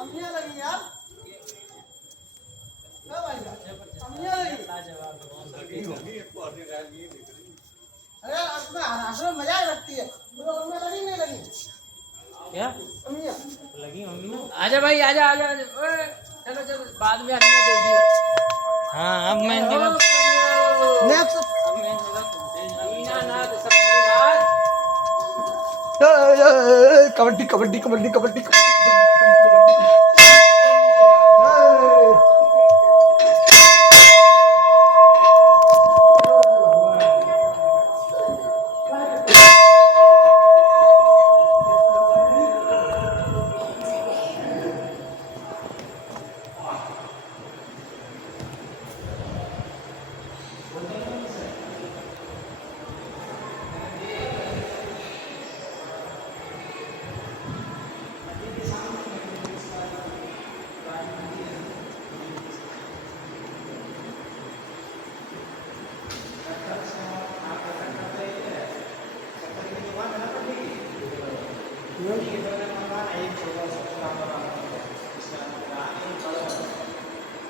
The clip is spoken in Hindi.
अम्मियाँ लगी यार। क्या भाई अम्मियाँ लगी। अरे उसमें हंसने में मजाक लगती है। बोलो अम्मियाँ लगी नहीं लगी। क्या अम्मियाँ लगी मम्मी ना? आजा भाई आजा आजा आजा। ओए, चलो चलो बाद में अन्य देखिए। हाँ अब मैं जगह नेक्स्ट अब मैं जगह मीना नाद सतनाथ। कबड्डी कबड्डी कबड्डी कबड्डी कबड्डी ये तो मैंने मंगवाना एक छोटा सा